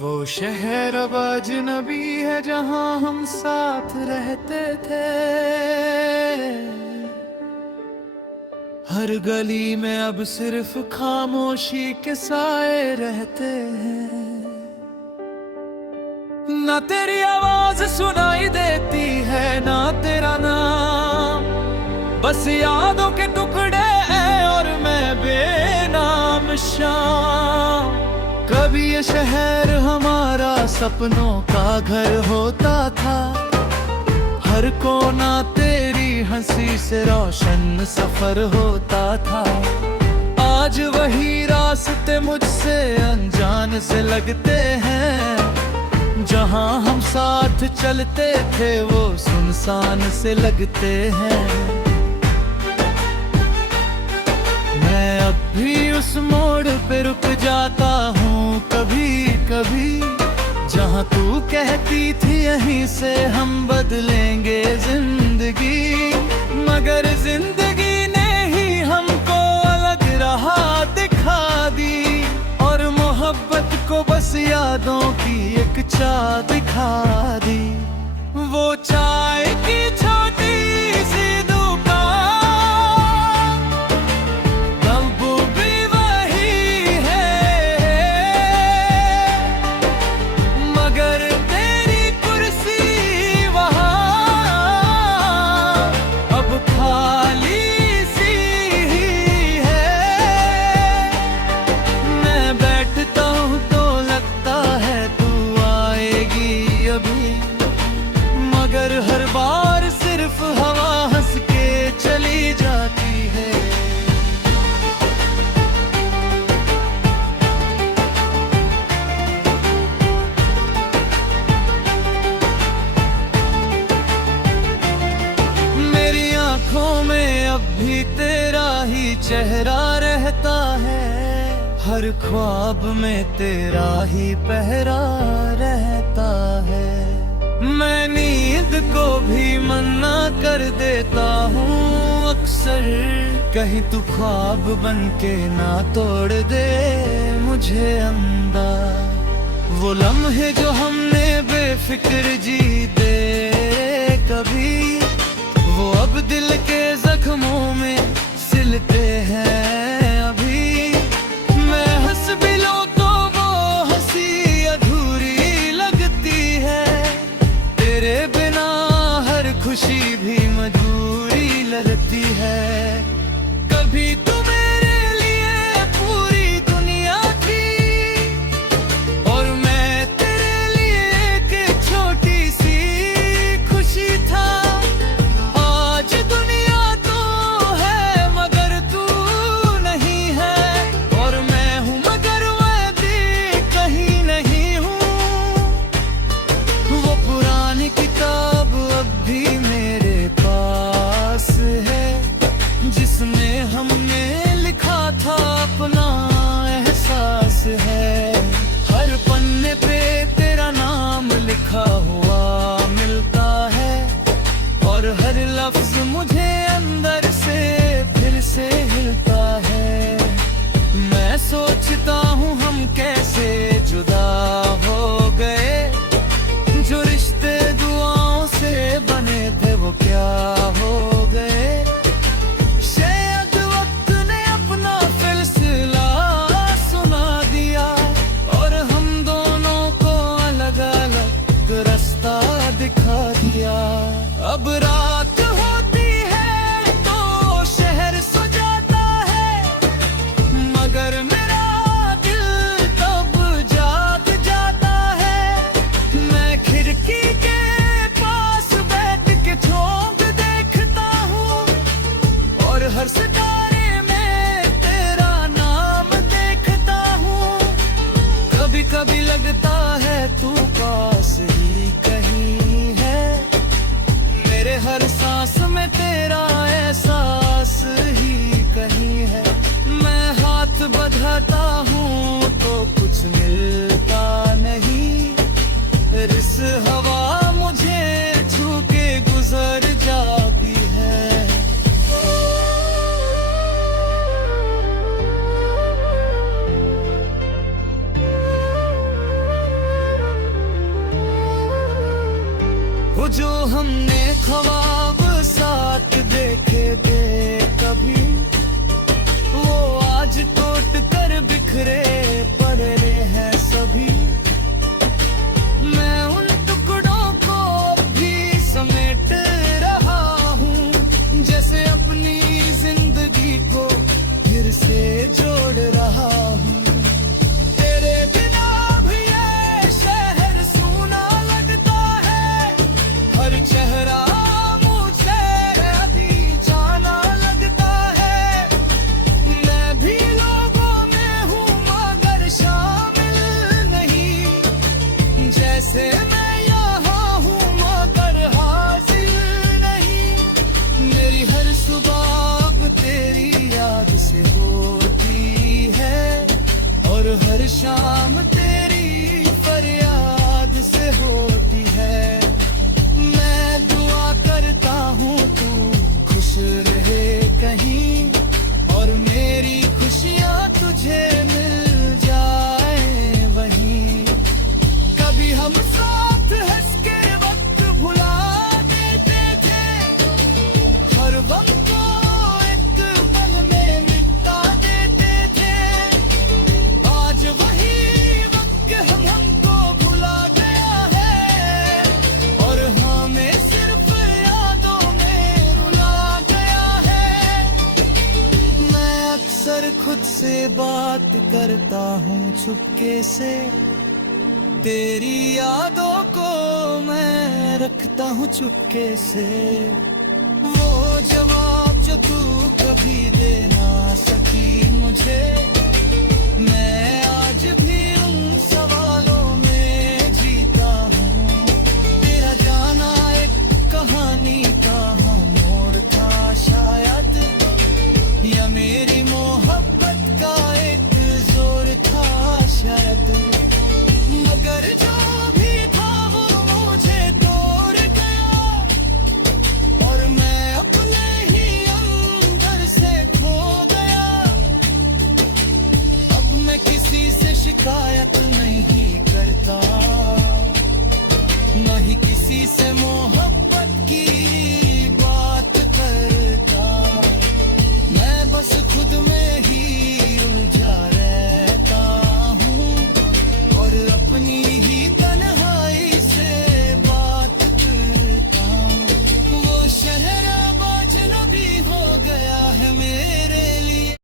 वो शहर अब अजनबी है जहां हम साथ रहते थे। हर गली में अब सिर्फ खामोशी के साए रहते हैं। ना तेरी आवाज सुनाई देती है ना तेरा नाम, बस यादों के टुकड़े हैं और मैं बेनाम शाम। कभी ये शहर हमारा सपनों का घर होता था, हर कोना तेरी हंसी से रोशन सफर होता था। आज वही रास्ते मुझसे अनजान से लगते हैं, जहां हम साथ चलते थे वो सुनसान से लगते हैं। मैं अब भी उस मोड़ पे रुक जाता हूँ कभी कभी, जहाँ तू कहती थी यहीं से हम बदलेंगे जिंदगी। मगर जिंदगी ने ही हमको अलग राह दिखा दी, और मोहब्बत को बस यादों की एक चाह दिखा दी। वो चाय की छोटी सी चेहरा रहता है, हर ख्वाब में तेरा ही पहरा रहता है। मैं नींद को भी मन्ना कर देता हूँ अक्सर, कहीं तू ख्वाब बन के ना तोड़ दे मुझे अंदर। वो लम्हे जो हमने बेफिक्र जीते कभी, वो अब दिल के जख्मों में सिलते हैं अभी। मैं हंस भी लूं तो वो हंसी अधूरी लगती है, तेरे बिना हर खुशी भी मजबूरी लगती है। कभी तू मेरे लिए पूरी दुनिया थी, और मैं तेरे लिए एक छोटी सी खुशी था। आज दुनिया लिखा हुआ मिलता है, और हर लफ्ज मुझे अंदर से फिर से हिलता है। मैं सोचता हूँ हम कैसे जुदा हो गए, जो रिश्ते दुआओं से बने थे वो क्या हो गए। शायद वक्त ने अपना फैसला सुना दिया, और हम दोनों को अलग अलग रास्ता दिखा दिया। अब रात होती है तो शहर सो जाता है, मगर मेरा दिल तब जाग जाता है। मैं खिड़की के पास बैठ के झोंक देखता हूँ, और हर सितारे में तेरा नाम देखता हूँ। कभी कभी लगता है तू पास ही कहीं है, मेरे हर सांस में तेरा एहसास ही कहीं है। मैं हाथ बढ़ाता हूँ तो कुछ मिलता नहीं, इस हवा मुझे छू के गुजर जाती है। शाम तेरी फरियाद से होती है। मैं दुआ करता हूँ तू खुश रहे कहीं, और मेरी खुशियाँ तुझे मिल जाए वहीं। कभी हम साथ हंस के वक्त भुला देते थे, हर गम को एक पल में मिटा देते थे। आज वही वक्त हमको भुला गया है, और हमें सिर्फ यादों में रुला गया है। मैं अक्सर खुद से बात करता हूँ चुपके से, तेरी यादों को मैं रखता हूँ चुपके से। वो जवाब जो तू कभी दे ना सकी मुझे, मैं आज भी उन सवालों में जीता हूँ। तेरा जाना एक कहानी का मोड़ था शायद, या मेरी मोहब्बत का एक जोर था शायद। मगर जो भी था वो मुझे तोड़ गया, और मैं अपने ही अंदर से खो गया। अब मैं किसी से शिकायत नहीं करता, न ही किसी से मोहब्बत की बात करता। मैं बस खुद में ही उलझा रहता हूँ, और अपनी ही तन्हाई से बात करता हूँ। वो शहर अब अजनबी हो गया है मेरे लिए।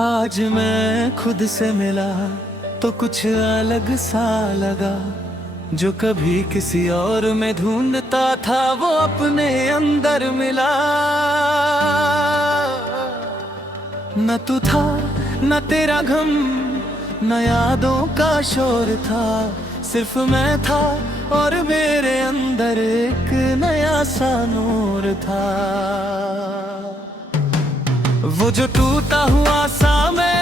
आज मैं खुद से मिला तो कुछ अलग सा लगा, जो कभी किसी और में ढूंढता था वो अपने अंदर मिला। न तू था न तेरा गम, न यादों का शोर था, सिर्फ मैं था और मेरे अंदर एक नया सा नूर था। वो जो टूटा हुआ सा मैं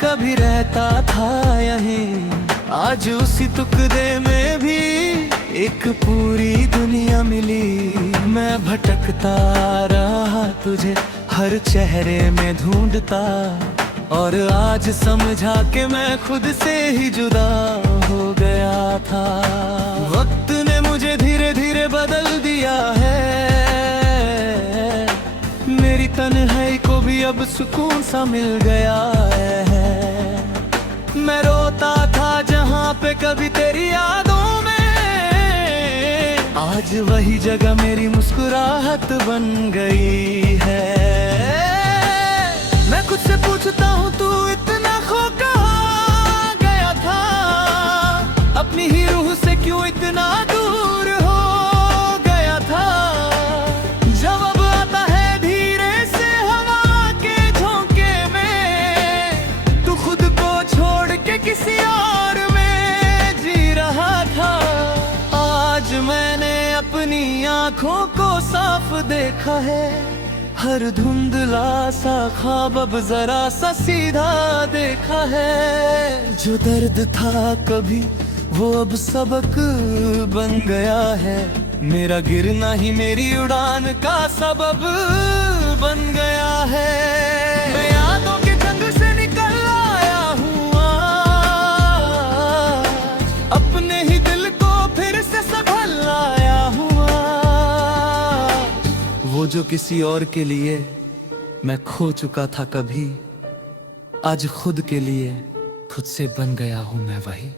कभी रहता था यहीं, आज उसी टुकड़े में भी एक पूरी दुनिया मिली। मैं भटकता रहा तुझे हर चेहरे में ढूंढता, और आज समझा कि मैं खुद से ही जुदा हो गया था। वक्त ने मुझे धीरे धीरे बदल दिया है, मेरी तन्हाई को भी अब सुकून सा मिल गया है। मैं रोता था जहाँ पे कभी तेरी यादों में, आज वही जगह मेरी मुस्कुराहट बन गई है। मैं खुद से पूछता हूँ तू इतना खो कहाँ गया था, अपनी ही रूह से क्यों इतना दूर हो गया था। जवाब आता है धीरे से हवा के झोंके में, तू खुद को छोड़ के किसी और में जी रहा था। आज मैंने अपनी आँखों को साफ देखा है, हर धुंधला सा ख्वाब अब जरा सा सीधा देखा है। जो दर्द था कभी वो अब सबक बन गया है, मेरा गिरना ही मेरी उड़ान का सबब बन गया है। मैं यादों के जंग से निकल आया हूँ आज, अपने ही दिल को फिर से संभाल आया हूँ आज। वो जो किसी और के लिए मैं खो चुका था कभी, आज खुद के लिए खुद से बन गया हूँ मैं वही।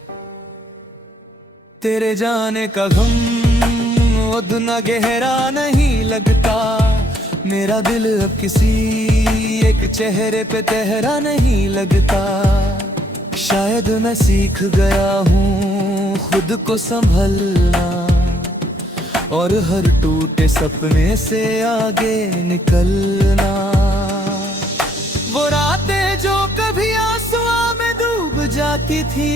तेरे जाने का गम उतना गहरा नहीं लगता, मेरा दिल अब किसी एक चेहरे पे तहरा नहीं लगता। शायद मैं सीख गया हूँ खुद को संभलना, और हर टूटे सपने से आगे निकलना। वो रातें जो कभी आंसुओं में डूब जाती थी,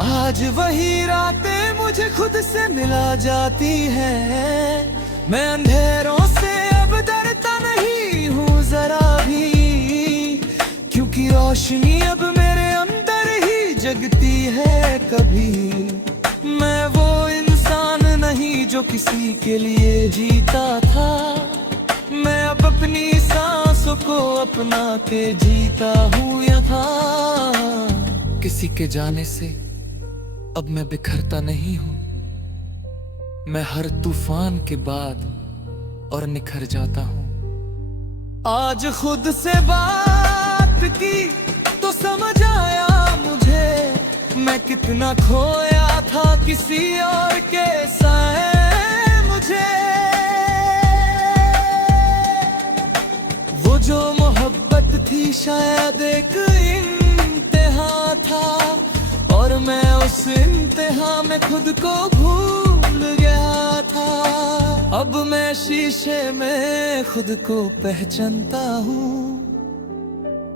आज वही रातें मुझे खुद से मिला जाती हैं। मैं अंधेरों से अब डरता नहीं हूँ जरा भी, क्योंकि रोशनी अब मेरे अंदर ही जगती है कभी। मैं वो इंसान नहीं जो किसी के लिए जीता था, मैं अब अपनी सांसों को अपना के जीता हूँ यथा। किसी के जाने से अब मैं बिखरता नहीं हूँ, मैं हर तूफान के बाद और निखर जाता हूँ। आज खुद से बात की तो समझ आया मुझे, मैं कितना खोया था किसी और के साए मुझे। वो जो मोहब्बत थी शायद एक इम्तिहान था, और मैं उस इम्तिहान में खुद को भूल गया था। अब मैं शीशे में खुद को पहचानता हूँ,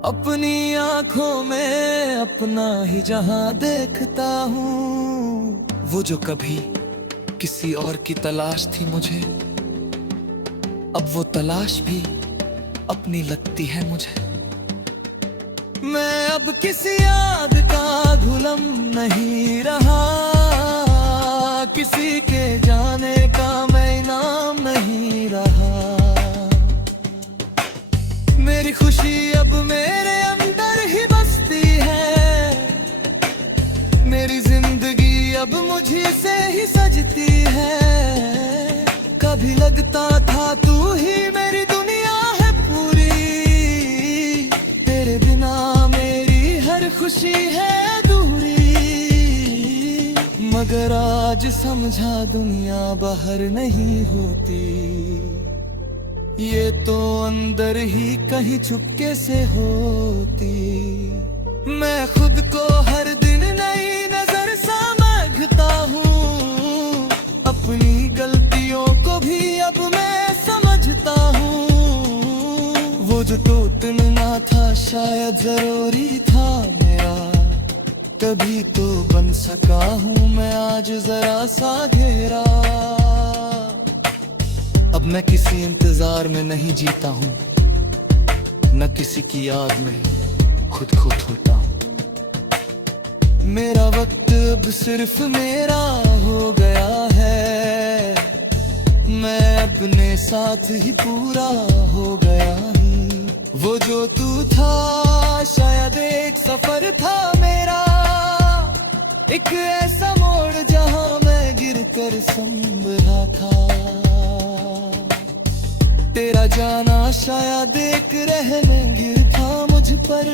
अपनी आंखों में अपना ही जहां देखता हूँ। वो जो कभी किसी और की तलाश थी मुझे, अब वो तलाश भी अपनी लगती है मुझे। मैं अब किसी याद का गुलाम नहीं रहा, किसी के जाने का मैं इनाम नहीं रहा। मेरी खुशी अब मेरे अंदर ही बसती है, मेरी जिंदगी अब मुझे से ही सजती है। कभी लगता था तू ही मेरी दुनिया है पूरी, तेरे बिना मेरी हर खुशी है अधूरी। मगर आज समझा दुनिया बाहर नहीं होती, ये तो अंदर ही कहीं चुपके से होती। मैं खुद को हर दिन नई नजर समझता हूँ, अपनी गलतियों को भी अब मैं समझता हूँ। वो जो टूटना था शायद जरूरी था मेरा, तभी तो बन सका हूँ मैं आज जरा सा घेरा। अब मैं किसी इंतजार में नहीं जीता हूँ, न किसी की याद में खुद को खोता हूँ। मेरा वक्त अब सिर्फ मेरा हो गया है, मैं अपने साथ ही पूरा हो गया ही। वो जो तू था शायद एक सफर था मेरा, एक ऐसा मोड़ जहाँ मैं गिरकर संभला था। तेरा जाना शायद एक रहम गिर था मुझ पर,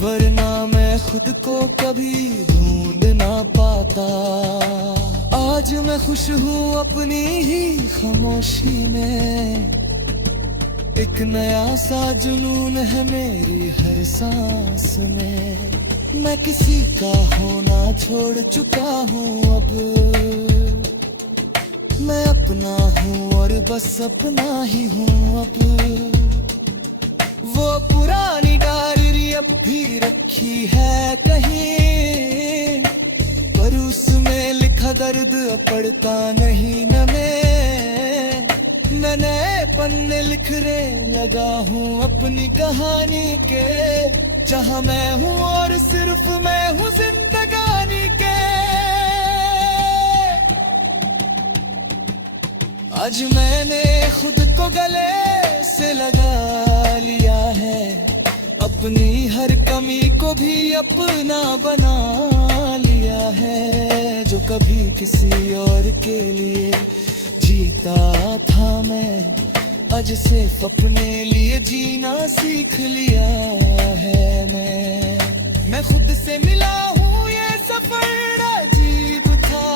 वरना मैं खुद को कभी ढूंढ ना पाता। आज मैं खुश हूँ अपनी ही खामोशी में, एक नया सा जुनून है मेरी हर सांस में। मैं किसी का होना छोड़ चुका हूँ अब, मैं अपना हूँ और बस अपना ही हूँ अब। वो पुरानी डायरी अब भी रखी है कहीं, पर उसमें लिखा दर्द पढ़ता नहीं न मैं नए पन्ने लिखने लगा हूँ अपनी कहानी के, जहाँ मैं हूँ और सिर्फ मैं हूँ जिंदगानी के। आज मैंने खुद को गले से लगा लिया है, अपनी हर कमी को भी अपना बना लिया है। जो कभी किसी और के लिए जीता था मैं, आज सिर्फ अपने लिए जीना सीख लिया है। मैं खुद से मिला हूँ, ये सफर अजीब था,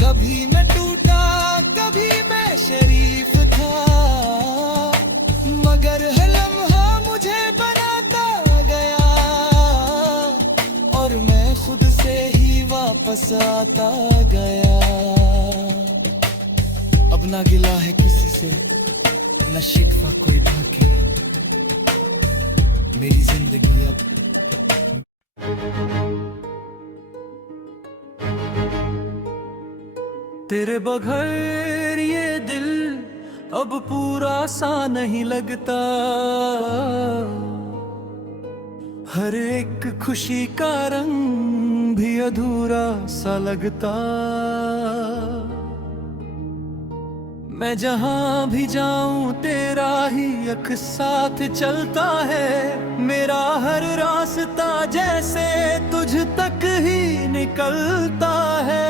कभी न टूटा कभी मैं शरीफ था। मगर हर लम्हा मुझे बनाता गया, और मैं खुद से ही वापस आता गया। अब ना गिला है किसी से, न शिकवा कोई ढाके, मेरी जिंदगी अब तेरे बगैर ये दिल अब पूरा सा नहीं लगता, हर एक खुशी का रंग भी अधूरा सा लगता। मैं जहां भी जाऊं तेरा ही अख साथ चलता है, मेरा हर रास्ता जैसे तुझ तक ही निकलता है।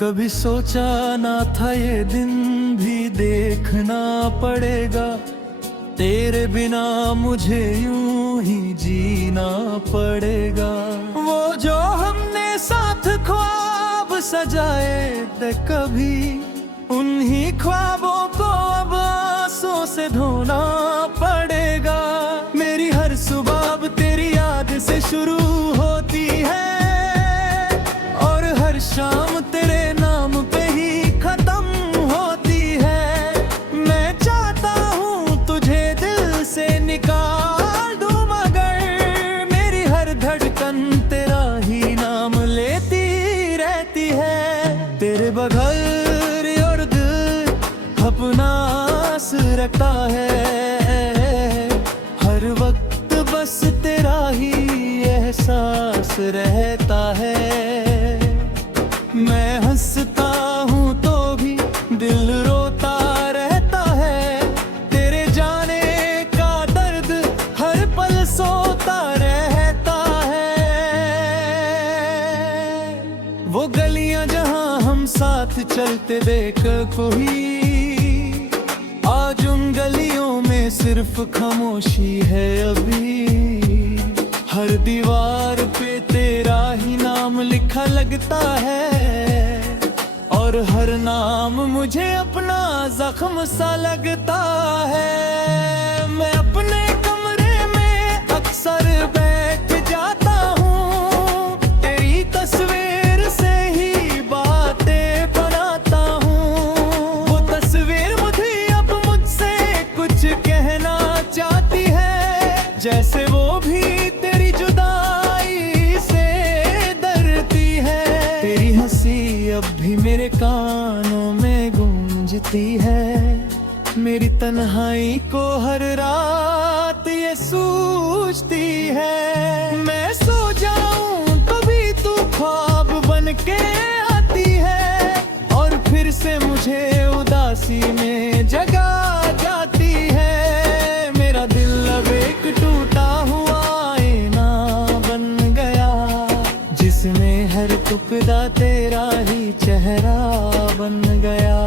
कभी सोचा ना था ये दिन भी देखना पड़ेगा, तेरे बिना मुझे यूं ही जीना पड़ेगा। वो जो हमने साथ ख्वाब सजाए थे कभी, उन्हीं ख्वाबों को अब आंसुओं से धोना पड़ेगा। मेरी हर सुबह अब तेरी याद से शुरू होती है, और हर शाम तेरे नाम पे ही खत्म होती है। मैं चाहता हूँ तुझे दिल से निकाल दूं, मगर मेरी हर धड़कन तेरा ही नाम लेती रहती है। तेरे बगैर और दिल अपना आस रखता है, हर वक्त बस तेरा ही एहसास रहता है। मैं हंसता हूँ तो भी दिल रोता रहता है, तेरे जाने का दर्द हर पल सोता रहता है। वो गलियां जहां हम साथ चलते देख कोई, आज उन गलियों में सिर्फ खामोशी है अभी। हर दीवार पे तेरा ही नाम लिखा लगता है, और हर नाम मुझे अपना जख्म सा लगता है। मैं अपने कमरे में अक्सर बैठ जाता हूँ, तेरी तस्वीर से ही बातें बनाता हूँ। वो तस्वीर मुझे अब मुझसे कुछ कहना चाहती है, जैसे वो भी तेरी जुदाई से डरती है। तेरी हंसी अब भी मेरे कानों में गूंजती है, मेरी तन्हाई को हर रात ये सूझती है। मैं सो जाऊं तभी तू ख्वाब बन के आती है, और फिर से मुझे उदासी में जगा जाती है। मेरा दिल अब एक टूटा हुआ आईना बन गया, जिसमें हर टुकड़ा तेरा ही चेहरा बन गया।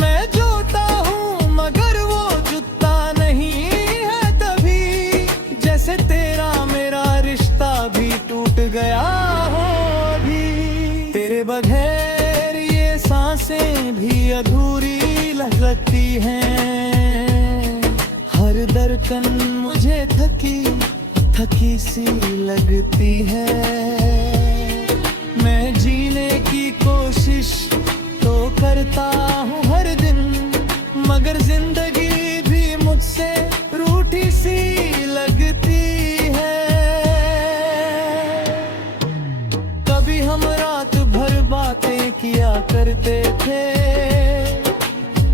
मैं जोता हूँ मगर वो जुता नहीं है तभी, जैसे तेरा मेरा रिश्ता भी टूट गया हो अभी। तेरे बगैर ये सांसें भी अधूरी लगती हैं, हर धड़कन मुझे थकी थकी सी लगती है। मैं जीने की कोशिश तो करता हूँ हर दिन, मगर जिंदगी भी मुझसे रूठी सी लगती है। कभी हम रात भर बातें किया करते थे,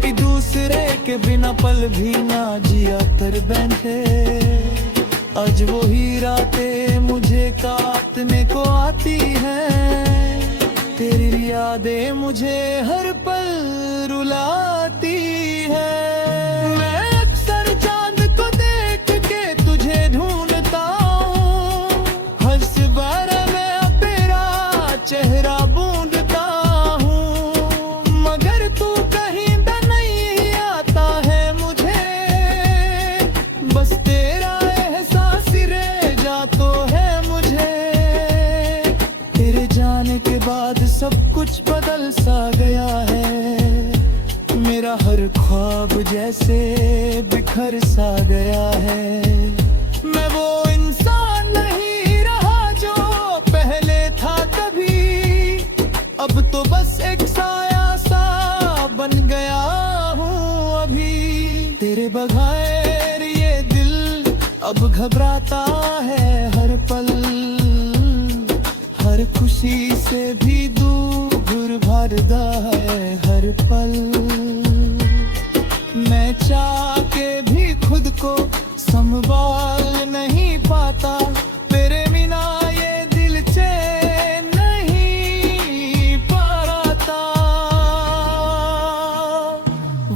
कि दूसरे के बिना पल भी ना जिया कर बैठे। आज वो ही रातें मुझे काटने को आती हैं, तेरी यादें मुझे हर पल रुलाती है। मैं अक्सर चांद को देख के तुझे ढूंढता हूँ, हर सवेरे मैं तेरा चेहरा बूंदता हूँ, मगर तू कहीं दा नहीं आता है मुझे। बस तेरा एहसास रह जातो है मुझे। तेरे जाने के बाद सब कुछ बदल सा गया है, मेरा हर ख्वाब जैसे बिखर सा गया है। मैं वो इंसान नहीं रहा जो पहले था कभी, अब तो बस एक साया सा बन गया हूँ अभी। तेरे बगैर ये दिल अब घबराता है हर पल, हर खुशी से भी दूर भरदा है हर पल। मैं चाह के भी खुद को संभाल नहीं पाता, तेरे बिना ये दिल चैन नहीं पाता।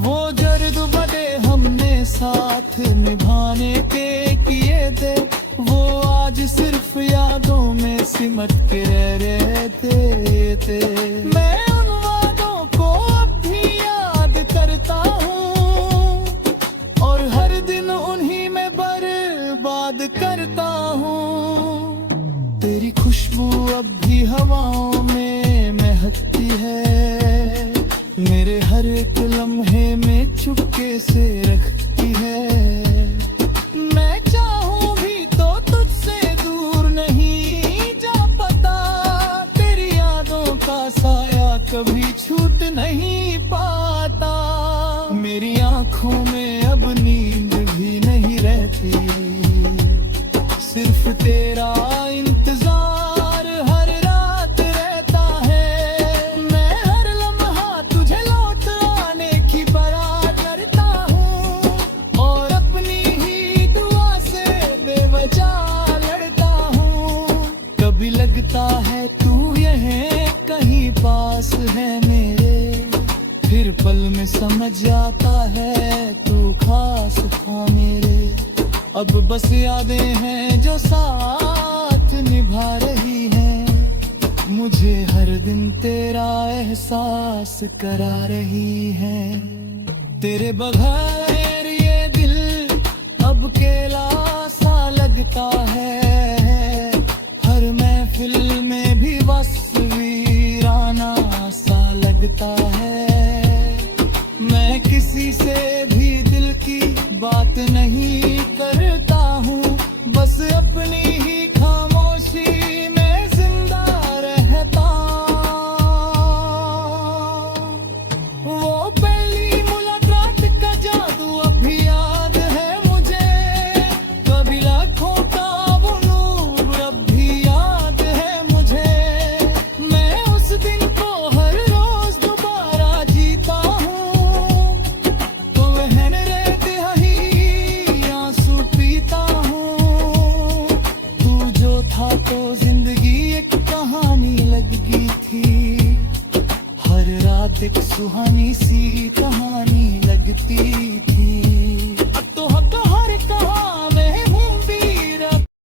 वो जर्द बड़े हमने साथ निभाने के किए थे, वो आज सिर्फ यादों में सिमट के रह थे। मैं उन वादों को अब भी याद करता हूँ और हर दिन उन्हीं में बर्बाद करता हूँ। तेरी खुशबू अब भी हवाओं में महकती है, मेरे हर एक लम्हे में चुपके से रखती है। मैं चाहूं भी तो तुझसे दूर नहीं जा पाता, तेरी यादों का साया कभी छूट नहीं पाता। मेरी आंखों में अब नींद भी नहीं रहती, सिर्फ तेरा इंतजार हर रात रहता है। मैं हर लम्हा तुझे लौट आने की बरात करता हूँ और अपनी ही दुआ से बेवजह लड़ता हूँ। कभी लगता है तू यह कहीं पास है मेरे, फिर पल में समझ आता है तू खास था मेरे। अब बस यादें हैं जो साथ निभा रही हैं, मुझे हर दिन तेरा एहसास करा रही है। तेरे बगैर ये दिल अब अकेला सा लगता है,